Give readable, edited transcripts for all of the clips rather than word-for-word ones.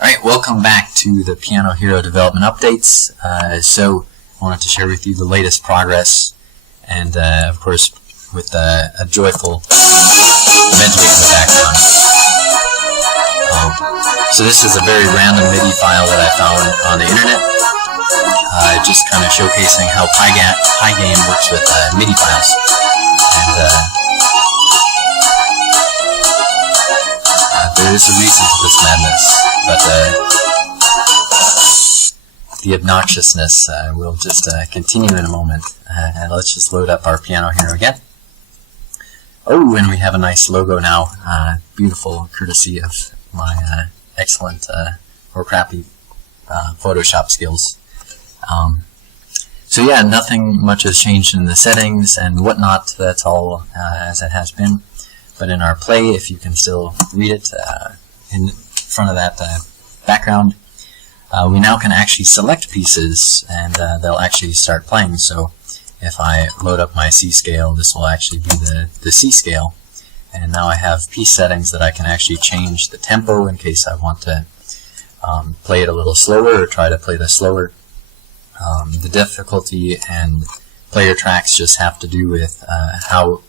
Alright, welcome back to the PyanoH3ro development updates. So I wanted to share with you the latest progress, and of course with a joyful medley in the background. So this is a very random MIDI file that I found on the internet, just kind of showcasing how Pygame works with MIDI files. And there is a reason to this madness, but the obnoxiousness will just continue in a moment. And let's just load up our PyanoH3ro again. Oh, and we have a nice logo now, beautiful, courtesy of my excellent or crappy Photoshop skills. So yeah, nothing much has changed in the settings and whatnot. That's all as it has been. But in our play, if you can still read it in front of that background, we now can actually select pieces, and they'll actually start playing. So if I load up my C scale, this will actually be the C scale. And now I have piece settings that I can actually change the tempo in case I want to play it a little slower or try to play this slower. The difficulty and player tracks just have to do with how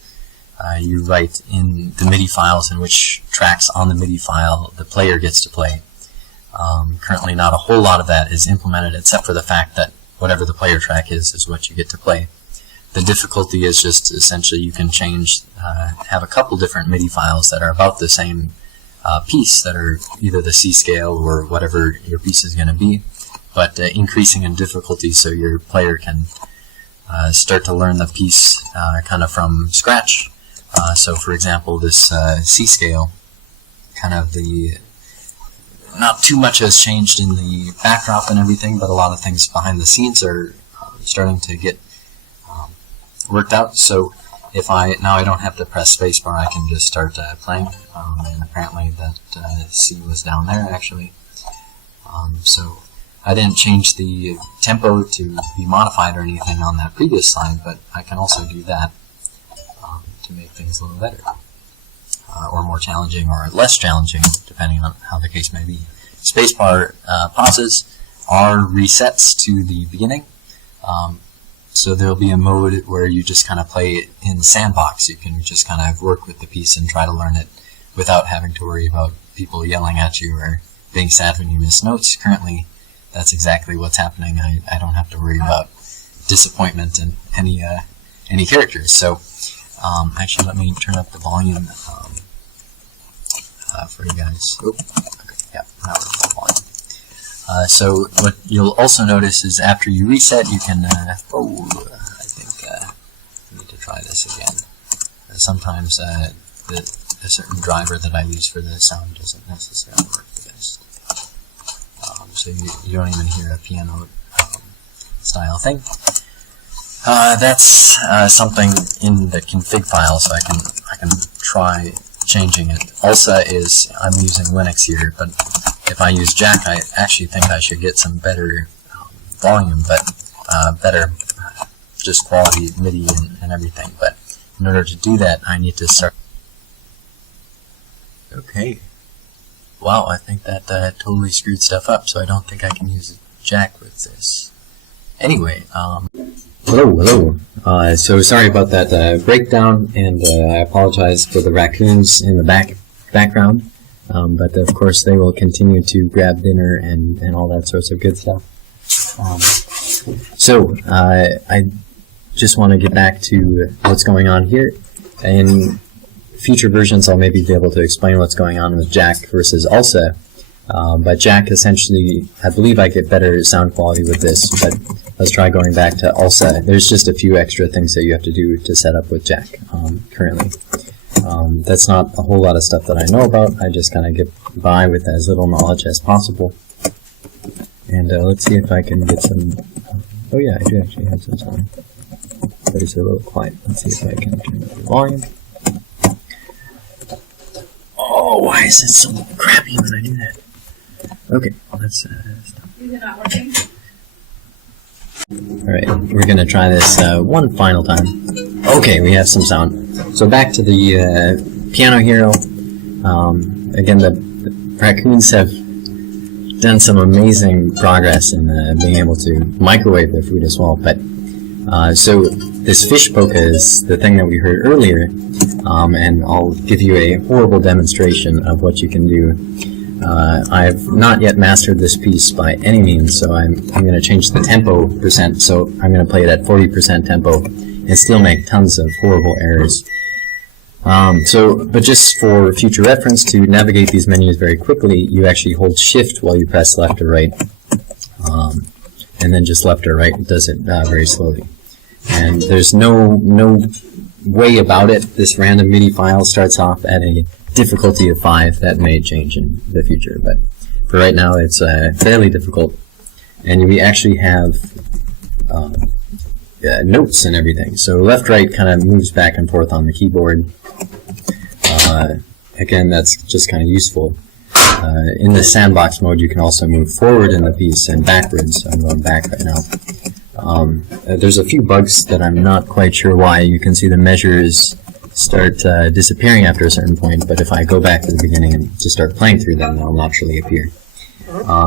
you write in the MIDI files and which tracks on the MIDI file the player gets to play. Currently not a whole lot of that is implemented, except for the fact that whatever the player track is what you get to play. The difficulty is just essentially you can change, have a couple different MIDI files that are about the same piece, that are either the C scale or whatever your piece is going to be, but increasing in difficulty so your player can start to learn the piece kind of from scratch. So for example, this C scale, kind of not too much has changed in the backdrop and everything, but a lot of things behind the scenes are starting to get worked out. So if now I don't have to press spacebar, I can just start playing, and apparently that C was down there actually. So I didn't change the tempo to be modified or anything on that previous slide, but I can also do that to make things a little better, or more challenging or less challenging, depending on how the case may be. Spacebar pauses are resets to the beginning, so there'll be a mode where you just kind of play it in sandbox. You can just kind of work with the piece and try to learn it without having to worry about people yelling at you or being sad when you miss notes. Currently, that's exactly what's happening. I don't have to worry about disappointment in any characters. So actually, let me turn up the volume for you guys. Oh, okay, yeah, now we're full volume. So what you'll also notice is after you reset, you can, I think I need to try this again. Sometimes a certain driver that I use for the sound doesn't necessarily work the best. So you don't even hear a piano style thing. That's something in the config file, so I can try changing it. Also is, I'm using Linux here, but if I use Jack, I actually think I should get some better volume, but better just quality MIDI and everything. But in order to do that, I need to start. Okay. Wow, I think that totally screwed stuff up, so I don't think I can use Jack with this. Anyway, hello. So sorry about that breakdown, and I apologize for the raccoons in the background. But of course they will continue to grab dinner and all that sorts of good stuff. So I just want to get back to what's going on here. In future versions I'll maybe be able to explain what's going on with Jack versus ALSA. But Jack, essentially, I believe I get better sound quality with this, but let's try going back to ALSA. There's just a few extra things that you have to do to set up with Jack currently. That's not a whole lot of stuff that I know about. I just kind of get by with as little knowledge as possible. And let's see if I can get some... oh yeah, I do actually have some sound. But it's a little quiet. Let's see if I can turn up the volume. Oh, why is it so crappy when I do that? Okay, let's stop. Is it not working? Alright, we're going to try this one final time. Okay, we have some sound. So back to the PyanoH3ro. Again, the raccoons have done some amazing progress in being able to microwave their food as well. But so this fish poke is the thing that we heard earlier, and I'll give you a horrible demonstration of what you can do. I've not yet mastered this piece by any means, so I'm going to change the tempo percent, so I'm going to play it at 40% tempo and still make tons of horrible errors. But just for future reference, to navigate these menus very quickly, you actually hold Shift while you press left or right, and then just left or right does it very slowly. And there's no way about it. This random MIDI file starts off at a difficulty of 5. That may change in the future, but for right now it's fairly difficult. And we actually have notes and everything. So left-right kind of moves back and forth on the keyboard. Again, that's just kind of useful. In the sandbox mode, you can also move forward in the piece and backwards. I'm going back right now. There's a few bugs that I'm not quite sure why. You can see the measures start disappearing after a certain point, but if I go back to the beginning and just start playing through them, they'll naturally appear.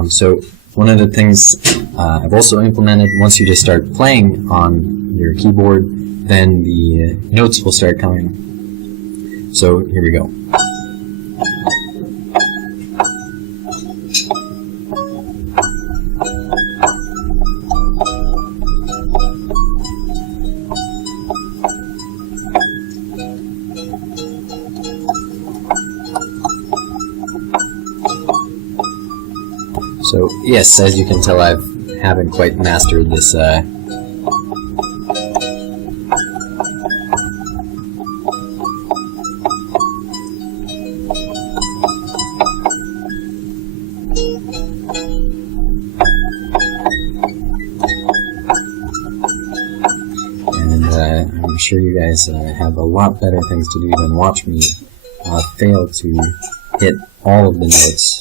So one of the things I've also implemented, once you just start playing on your keyboard, then the notes will start coming. So here we go. So yes, as you can tell, I haven't quite mastered this I'm sure you guys have a lot better things to do than watch me fail to hit all of the notes.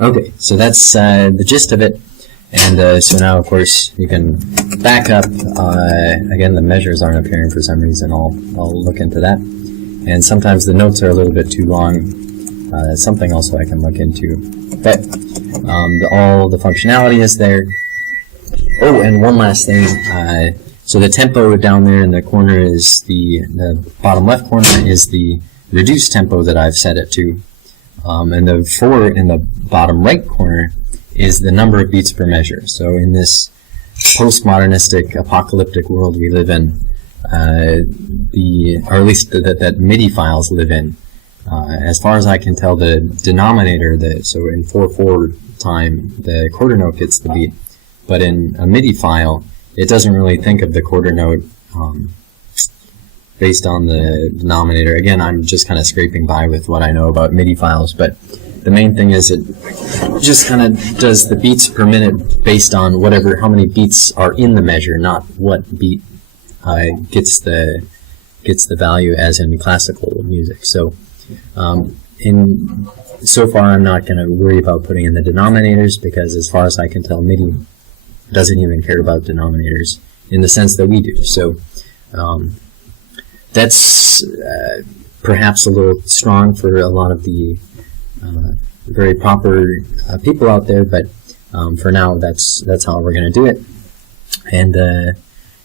Okay, so that's the gist of it, and so now of course you can back up. Again, the measures aren't appearing for some reason. I'll look into that. And sometimes the notes are a little bit too long. That's something also I can look into. But all the functionality is there. Oh, and one last thing. So the tempo down there in the corner is the bottom left corner is the reduced tempo that I've set it to. And the 4 in the bottom right corner is the number of beats per measure. So in this postmodernistic, apocalyptic world we live in, or at least that MIDI files live in, as far as I can tell, the denominator, so in 4/4 time, the quarter note gets the beat. But in a MIDI file, it doesn't really think of the quarter note based on the denominator. Again, I'm just kind of scraping by with what I know about MIDI files, but the main thing is it just kind of does the beats per minute based on how many beats are in the measure, not what beat gets the value as in classical music. So so far I'm not going to worry about putting in the denominators, because as far as I can tell, MIDI doesn't even care about denominators in the sense that we do. So that's perhaps a little strong for a lot of the very proper people out there, but for now that's how we're going to do it. And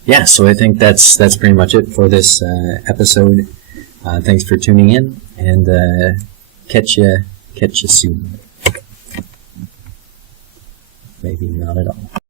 yeah, so I think that's pretty much it for this episode. Thanks for tuning in, and catch you soon. Maybe not at all.